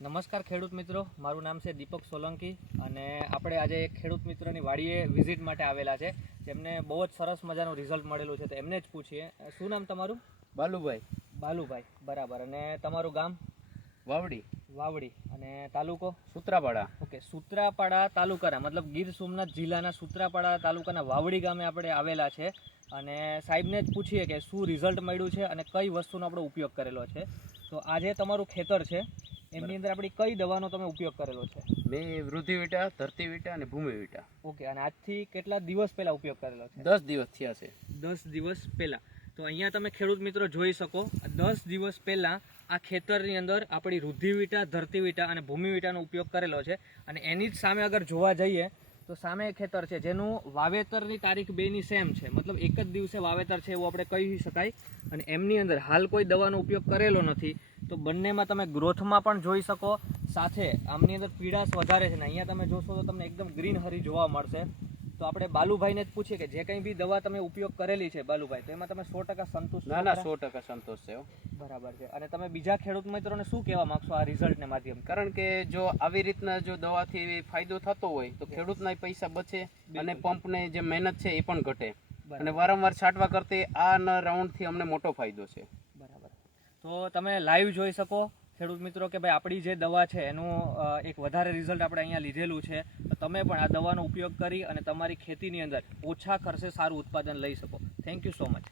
નમસ્કાર ખેડૂત મિત્રો મારું નામ છે દીપક સોલંકી અને આપણે આજે એક ખેડૂત મિત્રની વાડીએ વિઝિટ માટે આવેલા છે. જેમને બહુ જ સરસ મજાનું રિઝલ્ટ મળેલું છે તો એમને જ પૂછીએ. શું નામ તમારું? બાલુભાઈ. બાલુભાઈ બરાબર. અને તમારું ગામ? વાવડી. વાવડી. અને તાલુકો? સૂત્રાપાડા. ઓકે સૂત્રાપાડા તાલુકાના મતલબ ગીર સોમનાથ જિલ્લાના સૂત્રાપાડા તાલુકાના વાવડી ગામે આપણે આવેલા છે. અને સાહેબને જ પૂછીએ કે શું રિઝલ્ટ મળ્યું છે અને કઈ વસ્તુનો આપણે ઉપયોગ કરેલો છે. તો આજે તમારું ખેતર છે. એમની અંદર આપણી કઈ દવાનો તમે ઉપયોગ કરેલો છે? મેં વૃદ્ધિ વિટા ધરતી વિટા અને ભૂમિ વિટા. ઓકે અને આજથી કેટલા દિવસ પહેલા ઉપયોગ કરેલો છે? દસ દિવસ થયા છે. દસ દિવસ પહેલા. તો અહીંયા તમે ખેડૂત મિત્રો જોઈ શકો દસ દિવસ પહેલા આ ખેતરની અંદર આપણી વૃદ્ધિ વિટા ધરતી વિટા અને ભૂમિ વિટાનો ઉપયોગ કરેલો છે. અને એની જ સામે અગર જોવા જઈએ તો સામે ખેતર છે જેનું વાવેતરની તારીખ બેની સેમ છે. મતલબ એક જ દિવસે વાવેતર છે એવું આપણે કહી શકાય. અને એમની અંદર હાલ કોઈ દવાનો ઉપયોગ કરેલો નથી. તો બંનેમાં તમે ગ્રોથમાં પણ જોઈ શકો. સાથે આમની અંદર પીડાશ વધારે છે ને અહીંયા તમે જોશો તો તમને એકદમ ગ્રીન હરી જોવા મળશે. તો આપણે બાલુભાઈને જ પૂછીએ કે જે કંઈ બી દવા તમે ઉપયોગ કરેલી છે બાલુભાઈ તો એમાં તમે સો ટકા સંતોષ ના ના સો ટકા સંતોષ છે બરાબર છે. અને તમે બીજા ખેડૂત મિત્રોને શું કહેવા માંગશો આ રિઝલ્ટને માધ્યમ કારણ કે જો આવી રીતના જો દવાથી ફાયદો થતો હોય તો ખેડૂતના પૈસા બચે અને પંપને જે મહેનત છે એ પણ ઘટે. અને વારંવાર છાંટવા કરતી આ રાઉન્ડથી અમને મોટો ફાયદો છે. તો તમે લાઈવ જોઈ શકો. ખેડૂત મિત્રો કે ભાઈ આપણી જે દવા છે, એનું એક વધારે રિઝલ્ટ આપણે અહીંયા લીધેલું છે. તો તમે પણ આ દવાનો ઉપયોગ કરી અને તમારી ખેતીની અંદર ઓછા ખર્ચે સારું ઉત્પાદન લઈ શકો. Thank you so much